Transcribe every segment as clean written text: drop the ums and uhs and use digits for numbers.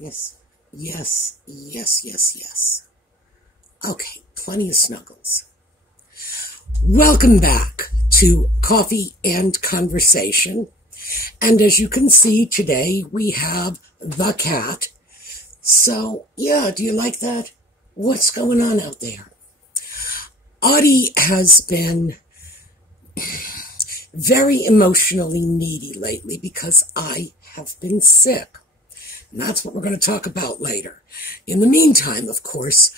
Yes, yes, yes, yes, yes. Okay, plenty of snuggles. Welcome back to Coffee and Conversation. And as you can see, today we have the cat. So, yeah, do you like that? What's going on out there? Audie has been very emotionally needy lately because I have been sick. And that's what we're going to talk about later. In the meantime, of course,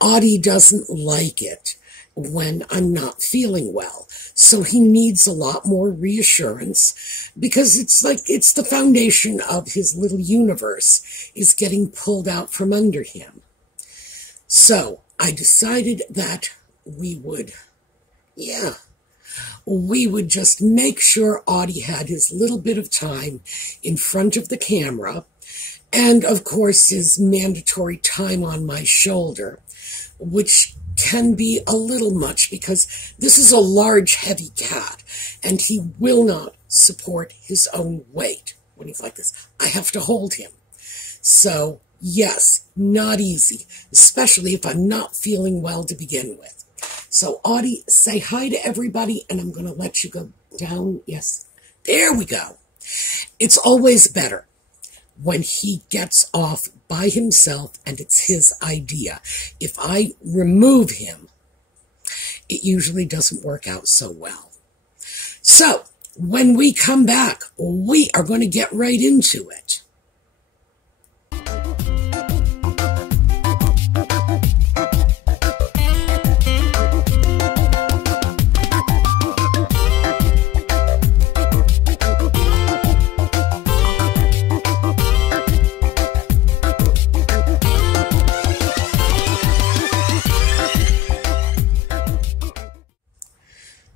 Audie doesn't like it when I'm not feeling well. So he needs a lot more reassurance because it's the foundation of his little universe is getting pulled out from under him. So I decided that we would just make sure Audie had his little bit of time in front of the camera. And, of course, his mandatory time on my shoulder, which can be a little much because this is a large, heavy cat, and he will not support his own weight when he's like this. I have to hold him. So, yes, not easy, especially if I'm not feeling well to begin with. So, Audie, say hi to everybody, and I'm going to let you go down. Yes, there we go. It's always better when he gets off by himself and it's his idea. If I remove him, it usually doesn't work out so well. So, when we come back, we are going to get right into it.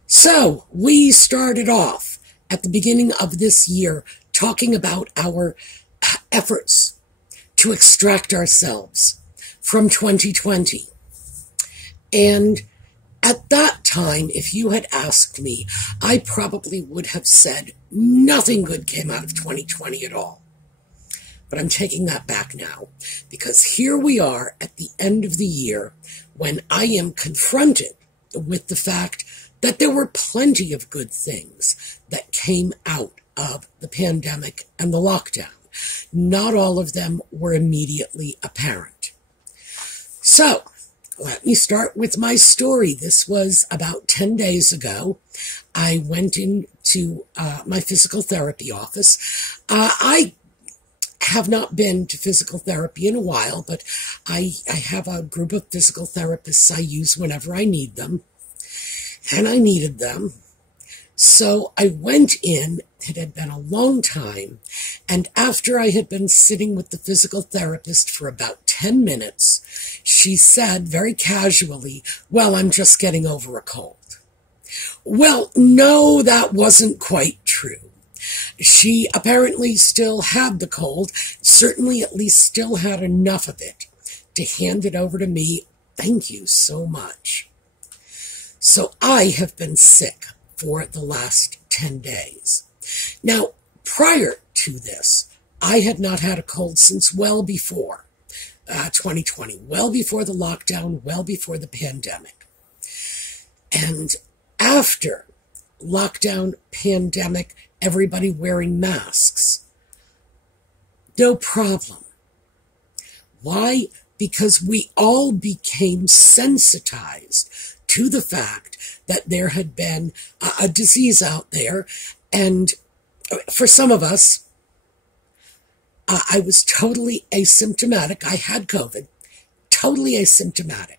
So, we started off at the beginning of this year talking about our efforts to extract ourselves from 2020. And at that time, if you had asked me, I probably would have said nothing good came out of 2020 at all. But I'm taking that back now, because here we are at the end of the year when I am confronted with the fact that there were plenty of good things that came out of the pandemic and the lockdown. Not all of them were immediately apparent. So, let me start with my story. This was about 10 days ago. I went into my physical therapy office. I have not been to physical therapy in a while, but I have a group of physical therapists I use whenever I need them. And I needed them. So I went in. It had been a long time. And after I had been sitting with the physical therapist for about 10 minutes, she said very casually, "Well, I'm just getting over a cold." Well, no, that wasn't quite true. She apparently still had the cold, certainly at least still had enough of it to hand it over to me. Thank you so much. So I have been sick for the last 10 days. Now, prior to this, I had not had a cold since well before 2020, well before the lockdown, well before the pandemic. And after lockdown, pandemic, everybody wearing masks, no problem. Why? Because we all became sensitized to the fact that there had been a disease out there. And for some of us, I was totally asymptomatic. I had COVID, totally asymptomatic.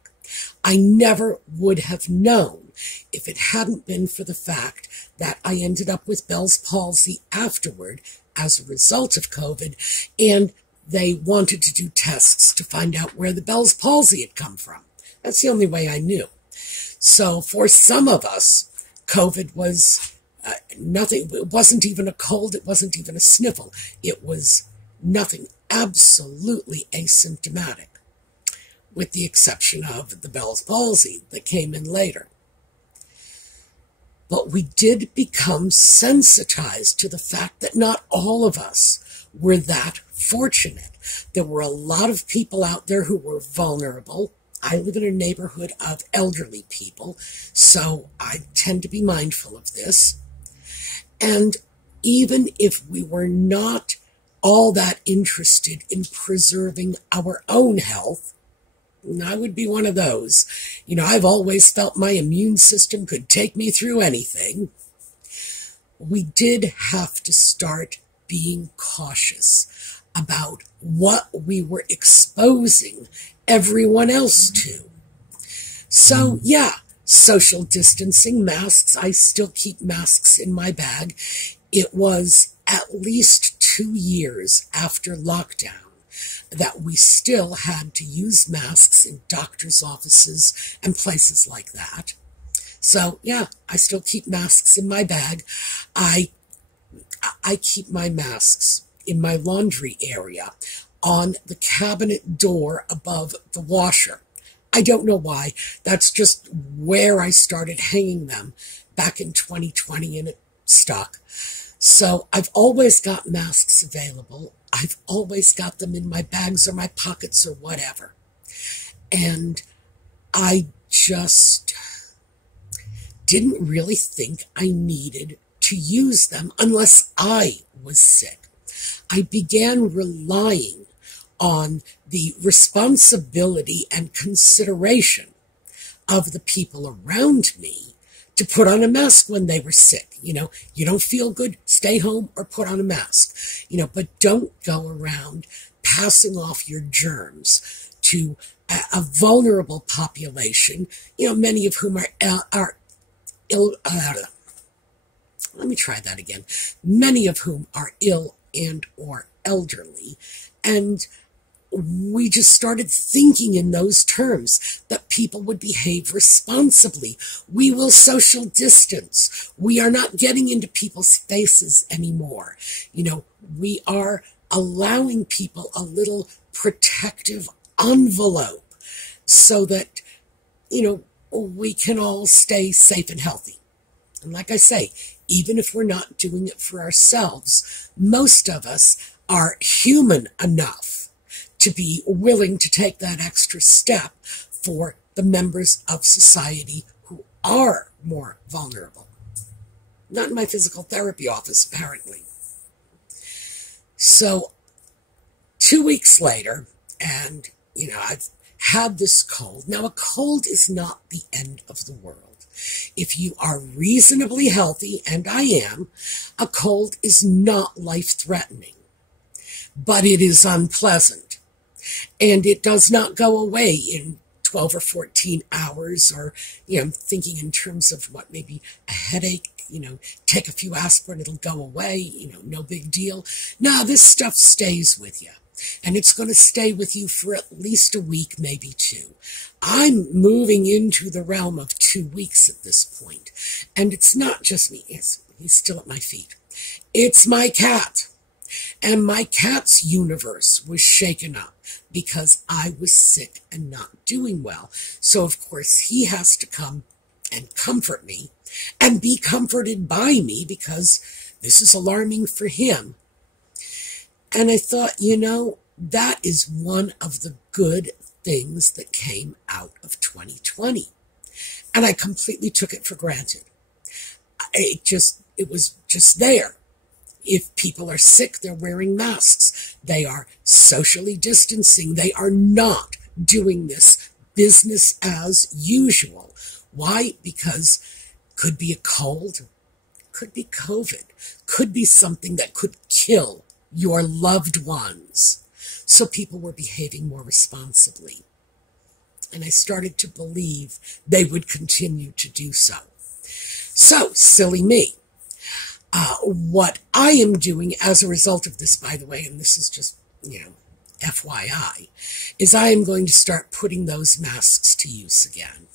I never would have known if it hadn't been for the fact that I ended up with Bell's palsy afterward as a result of COVID, and they wanted to do tests to find out where the Bell's palsy had come from. That's the only way I knew. So for some of us, COVID was nothing. It wasn't even a cold. It wasn't even a sniffle. It was nothing. Absolutely asymptomatic, with the exception of the Bell's palsy that came in later. But we did become sensitized to the fact that not all of us were that fortunate. There were a lot of people out there who were vulnerable. I live in a neighborhood of elderly people, so I tend to be mindful of this. And even if we were not all that interested in preserving our own health, and I would be one of those. I've always felt my immune system could take me through anything. We did have to start being cautious about what we were exposing everyone else to. So, yeah, social distancing, masks. I still keep masks in my bag. It was at least 2 years after lockdown that we still had to use masks in doctors' offices and places like that. So, yeah, I still keep masks in my bag. I keep my masks in my laundry area on the cabinet door above the washer. I don't know why. That's just where I started hanging them back in 2020, and it stuck. So I've always got masks available. I've always got them in my bags or my pockets or whatever. And I just didn't really think I needed to use them unless I was sick. I began relying on the responsibility and consideration of the people around me to put on a mask when they were sick. You don't feel good, stay home or put on a mask. But don't go around passing off your germs to a vulnerable population, many of whom are ill. Let me try that again. Many of whom are ill and or elderly. And we just started thinking in those terms that people would behave responsibly. We will social distance. We are not getting into people's faces anymore. We are allowing people a little protective envelope so that, we can all stay safe and healthy. And like I say, even if we're not doing it for ourselves, most of us are human enough to be willing to take that extra step for the members of society who are more vulnerable. Not in my physical therapy office, apparently. So 2 weeks later, and, I've had this cold. Now, a cold is not the end of the world. If you are reasonably healthy, and I am, a cold is not life-threatening, but it is unpleasant. And it does not go away in 12 or 14 hours, or, I'm thinking in terms of maybe a headache, take a few aspirin, it'll go away, no big deal. No, this stuff stays with you. And it's going to stay with you for at least a week, maybe 2. I'm moving into the realm of 2 weeks at this point. And it's not just me. He's still at my feet. It's my cat. And my cat's universe was shaken up because I was sick and not doing well. So, of course, he has to come and comfort me and be comforted by me because this is alarming for him. And I thought, that is one of the good things that came out of 2020. And I completely took it for granted. It was just there. If people are sick, they're wearing masks. They are socially distancing. They are not doing this business as usual. Why? Because could be a cold, could be COVID, could be something that could kill your loved ones. So people were behaving more responsibly. And I started to believe they would continue to do so. So, silly me. What I am doing as a result of this, by the way, and this is just, FYI, is I am going to start putting those masks to use again.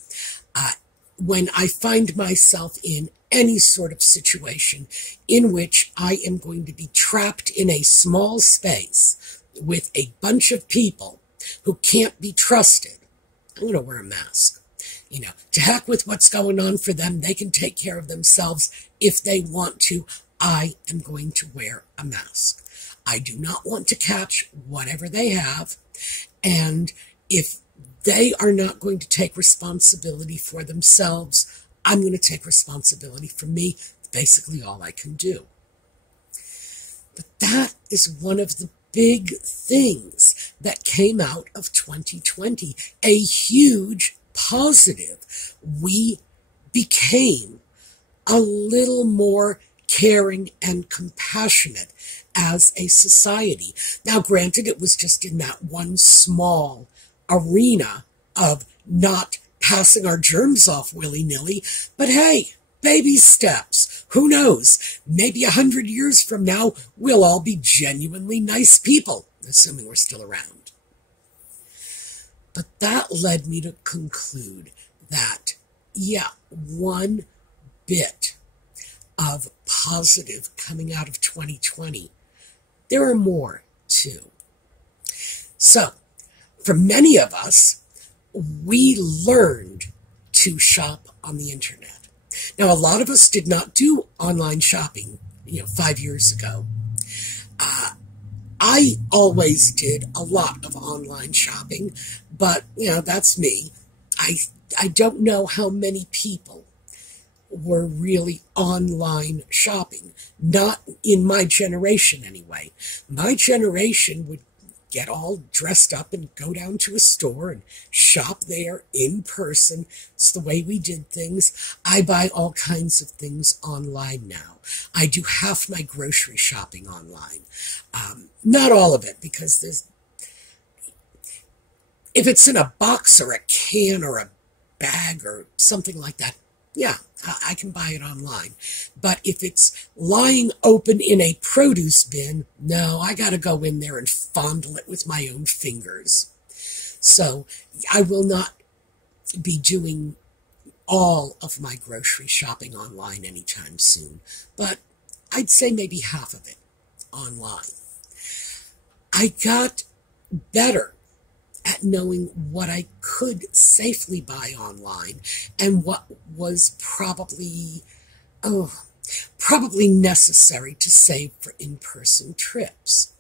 When I find myself in any sort of situation in which I am going to be trapped in a small space with a bunch of people who can't be trusted, I'm going to wear a mask. To heck with what's going on for them. They can take care of themselves if they want to. I am going to wear a mask. I do not want to catch whatever they have. And if they are not going to take responsibility for themselves, I'm going to take responsibility for me. It's basically all I can do. But that is one of the big things that came out of 2020, a huge positive. We became a little more caring and compassionate as a society. Now, granted, it was just in that one small arena of not passing our germs off willy-nilly, but hey, baby steps. Who knows? Maybe 100 years from now, we'll all be genuinely nice people, assuming we're still around. But that led me to conclude that, yeah, one bit of positive coming out of 2020. There are more, too. So, for many of us, we learned to shop on the internet. Now, a lot of us did not do online shopping, 5 years ago. I always did a lot of online shopping, but, that's me. I don't know how many people were really online shopping. Not in my generation, anyway. My generation would get all dressed up and go down to a store and shop there in person. It's the way we did things. I buy all kinds of things online now. I do half my grocery shopping online. Not all of it, because if it's in a box or a can or a bag or something like that, yeah, I can buy it online. But if it's lying open in a produce bin, no, I got to go in there and fondle it with my own fingers. So I will not be doing all of my grocery shopping online anytime soon. But I'd say maybe half of it online. I got better at knowing what I could safely buy online and what was probably necessary to save for in-person trips.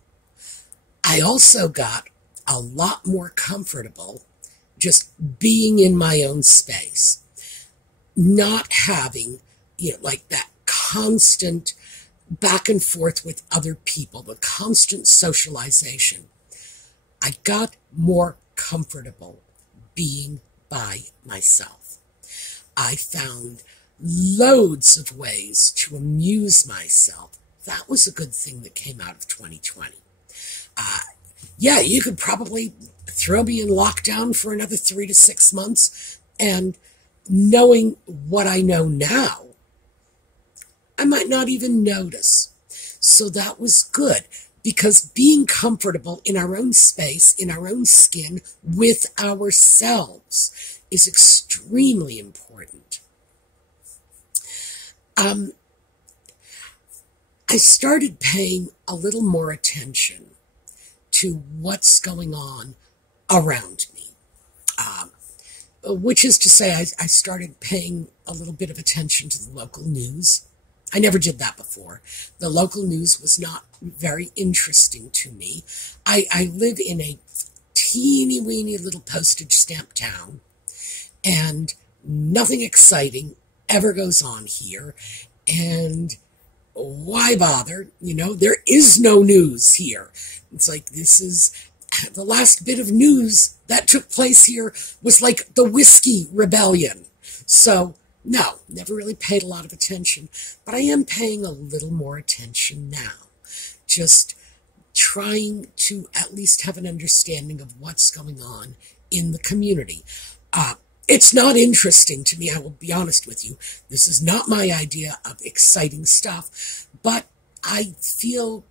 I also got a lot more comfortable just being in my own space, not having, like that constant back and forth with other people, the constant socialization. I got more comfortable being by myself. I found loads of ways to amuse myself. That was a good thing that came out of 2020. Yeah, you could probably throw me in lockdown for another 3 to 6 months, and knowing what I know now, I might not even notice. So that was good. Because being comfortable in our own space, in our own skin, with ourselves is extremely important. I started paying a little more attention to what's going on around me. Which is to say, I started paying a little bit of attention to the local news. I never did that before. The local news was not very interesting to me. I live in a teeny-weeny little postage stamp town, and nothing exciting ever goes on here. And why bother? There is no news here. It's like, this is the last bit of news that took place here was like the Whiskey Rebellion. So, no, never really paid a lot of attention, but I am paying a little more attention now. Just trying to at least have an understanding of what's going on in the community. It's not interesting to me, I will be honest with you. This is not my idea of exciting stuff, but I feel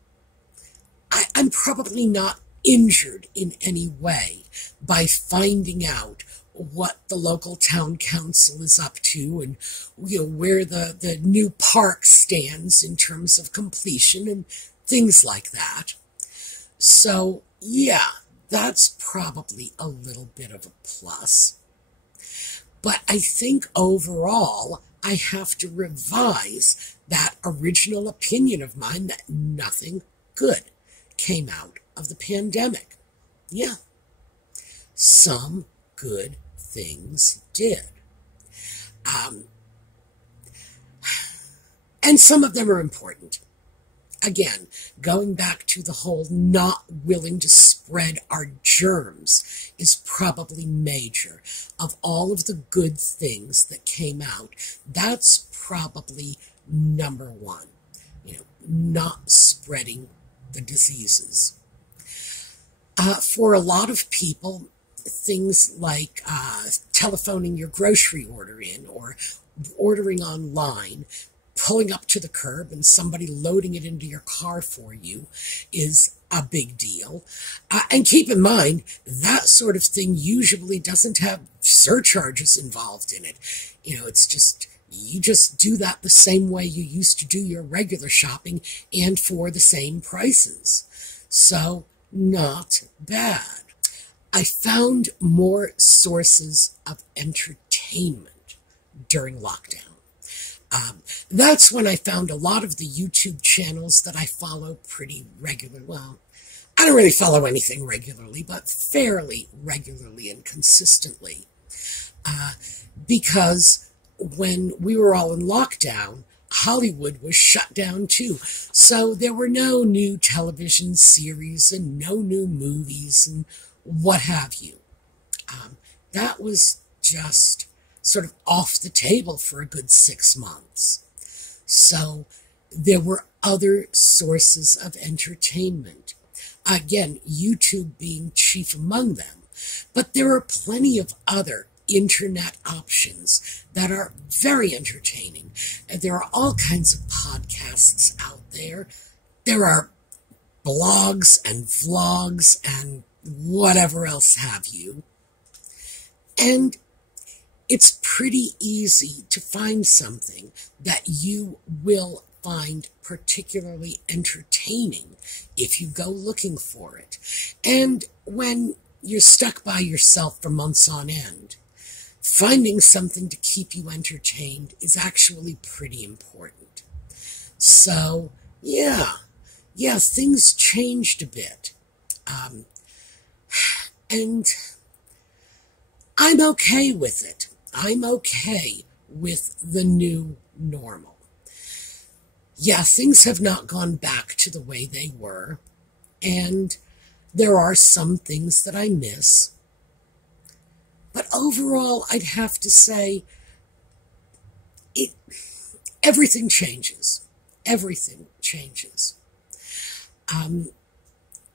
I'm probably not injured in any way by finding out what the local town council is up to and where the new park stands in terms of completion and things like that. So, yeah, that's probably a little bit of a plus. But I think overall, I have to revise that original opinion of mine that nothing good came out of the pandemic. Yeah, some good things did. And some of them are important. Again, going back to the whole not willing to spread our germs is probably major. Of all of the good things that came out, that's probably number one. Not spreading the diseases. For a lot of people, things like telephoning your grocery order in or ordering online, pulling up to the curb and somebody loading it into your car for you is a big deal. And keep in mind, that sort of thing usually doesn't have surcharges involved in it. It's just, you just do that the same way you used to do your regular shopping and for the same prices. So, not bad. I found more sources of entertainment during lockdown. That's when I found a lot of the YouTube channels that I follow pretty regularly. Well, I don't really follow anything regularly, but fairly regularly and consistently. Because when we were all in lockdown, Hollywood was shut down too. So there were no new television series and no new movies and what have you. That was just sort of off the table for a good 6 months. So there were other sources of entertainment. Again, YouTube being chief among them. But there are plenty of other internet options that are very entertaining. There are all kinds of podcasts out there. There are blogs and vlogs and whatever else have you. And it's pretty easy to find something that you will find particularly entertaining if you go looking for it. And when you're stuck by yourself for months on end, finding something to keep you entertained is actually pretty important. So, yeah, things changed a bit. And I'm okay with it. I'm okay with the new normal. Yeah, things have not gone back to the way they were, and there are some things that I miss. But overall, I'd have to say, everything changes. Everything changes.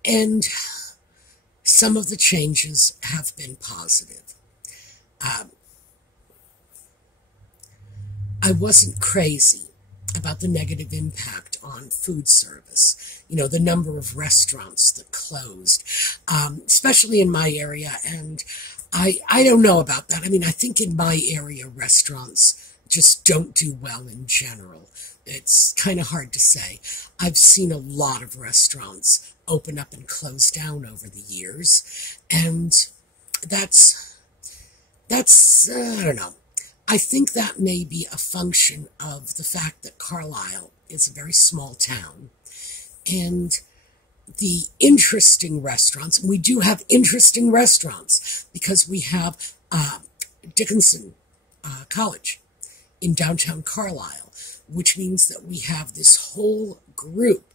And some of the changes have been positive. I wasn't crazy about the negative impact on food service. The number of restaurants that closed, especially in my area. And I don't know about that. I mean, I think in my area, restaurants just don't do well in general. It's kind of hard to say. I've seen a lot of restaurants open up and close down over the years. And that's I don't know. I think that may be a function of the fact that Carlisle is a very small town. And the interesting restaurants, and we do have interesting restaurants because we have Dickinson College in downtown Carlisle, which means that we have this whole group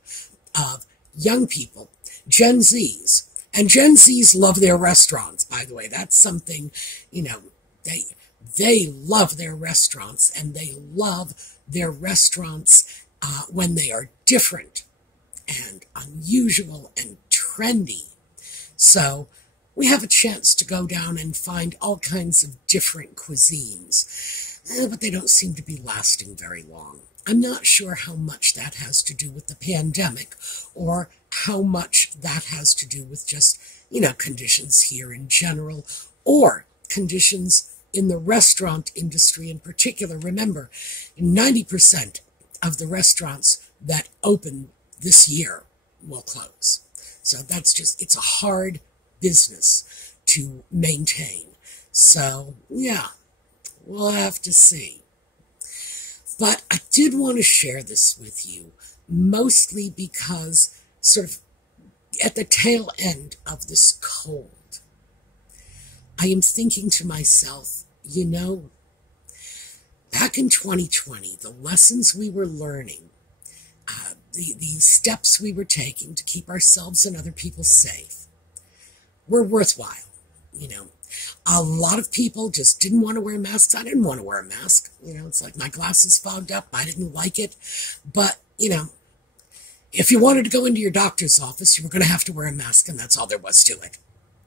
of young people, Gen Zs. And Gen Zs love their restaurants, by the way. That's something, they love their restaurants, and they love their restaurants when they are different and unusual and trendy. So we have a chance to go down and find all kinds of different cuisines, but they don't seem to be lasting very long. I'm not sure how much that has to do with the pandemic or how much that has to do with just, conditions here in general or conditions in the restaurant industry in particular. Remember, 90% of the restaurants that open this year will close. So that's it's a hard business to maintain. So, yeah, we'll have to see. But I did want to share this with you, mostly because sort of at the tail end of this cold, I am thinking to myself, back in 2020, the lessons we were learning, the steps we were taking to keep ourselves and other people safe were worthwhile. A lot of people just didn't want to wear masks. I didn't want to wear a mask. It's like my glasses fogged up. I didn't like it. But, if you wanted to go into your doctor's office, you were going to have to wear a mask, and that's all there was to it.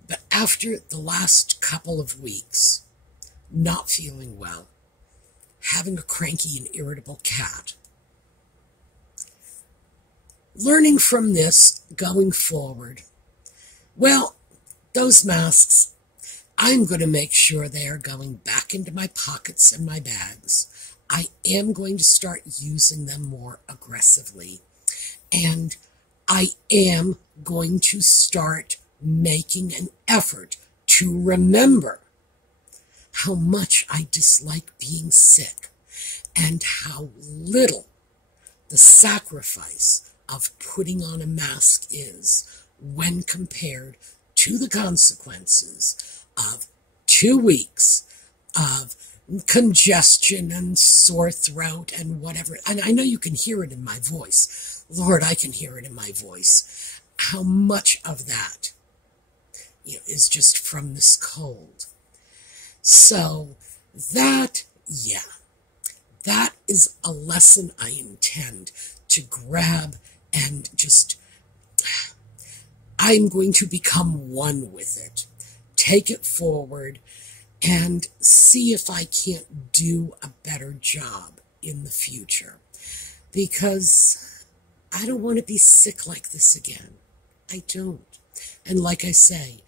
But after the last couple of weeks, not feeling well, having a cranky and irritable cat, learning from this going forward, well, those masks, I'm going to make sure they are going back into my pockets and my bags. I am going to start using them more aggressively. And I am going to start making an effort to remember how much I dislike being sick and how little the sacrifice of putting on a mask is when compared to the consequences of 2 weeks of congestion and sore throat and whatever. And I know you can hear it in my voice. Lord, I can hear it in my voice. How much of that is just from this cold. So that is a lesson I intend to grab and just, I'm going to become one with it. Take it forward and see if I can't do a better job in the future. Because I don't want to be sick like this again. I don't. And like I say,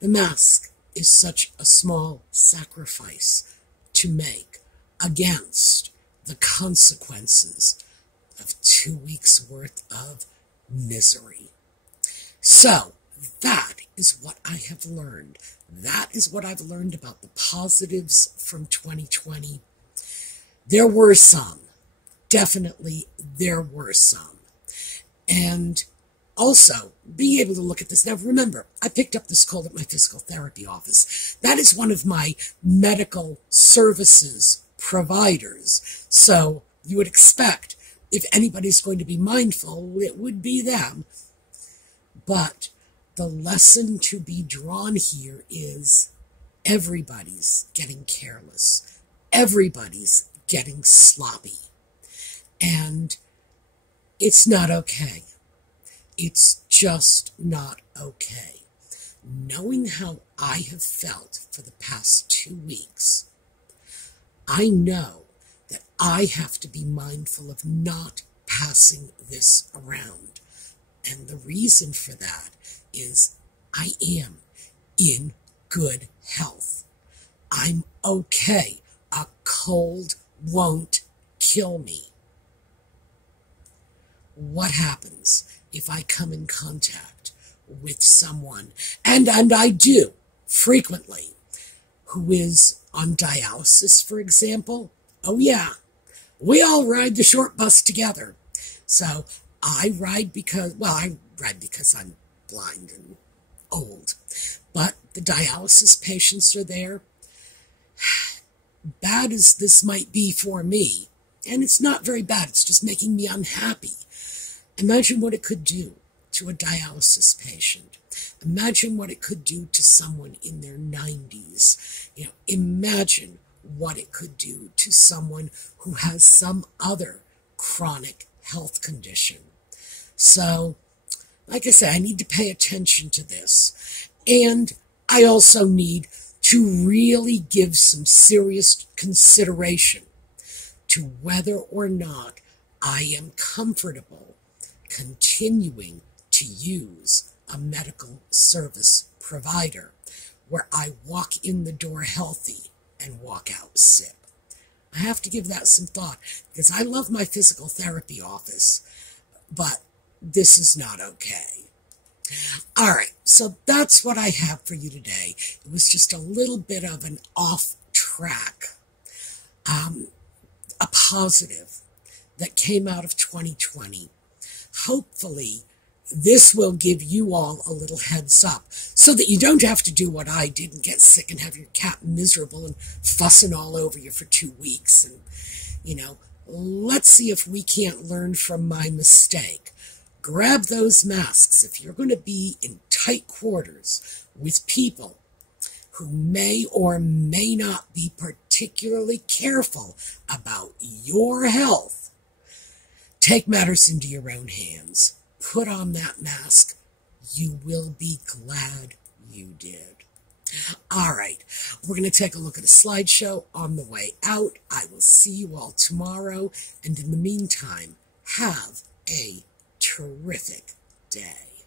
the mask is such a small sacrifice to make against the consequences of 2 weeks worth of misery. So that is what I have learned. That is what I've learned about the positives from 2020. There were some. Definitely there were some. And also, be able to look at this. Now, remember, I picked up this cold at my physical therapy office. That is one of my medical services providers. So you would expect if anybody's going to be mindful, it would be them. But the lesson to be drawn here is everybody's getting careless. Everybody's getting sloppy. And it's not okay. It's just not okay. Knowing how I have felt for the past 2 weeks, I know that I have to be mindful of not passing this around. And the reason for that is I am in good health. I'm okay. A cold won't kill me. What happens if I come in contact with someone, and I do frequently, who is on dialysis, for example? Oh yeah, we all ride the short bus together. So I ride because I'm blind and old, but the dialysis patients are there. Bad as this might be for me, and it's not very bad, it's just making me unhappy. Imagine what it could do to a dialysis patient. Imagine what it could do to someone in their 90s. Imagine what it could do to someone who has some other chronic health condition. So, like I say, I need to pay attention to this. And I also need to really give some serious consideration to whether or not I am comfortable continuing to use a medical service provider where I walk in the door healthy and walk out sick. I have to give that some thought because I love my physical therapy office, but this is not okay. All right, so that's what I have for you today. It was just a little bit of an off track, a positive that came out of 2020. Hopefully this will give you all a little heads up so that you don't have to do what I did and get sick and have your cat miserable and fussing all over you for 2 weeks. And, let's see if we can't learn from my mistake. Grab those masks if you're going to be in tight quarters with people who may or may not be particularly careful about your health. Take matters into your own hands. Put on that mask. You will be glad you did. All right, we're going to take a look at a slideshow on the way out. I will see you all tomorrow, and in the meantime, have a terrific day.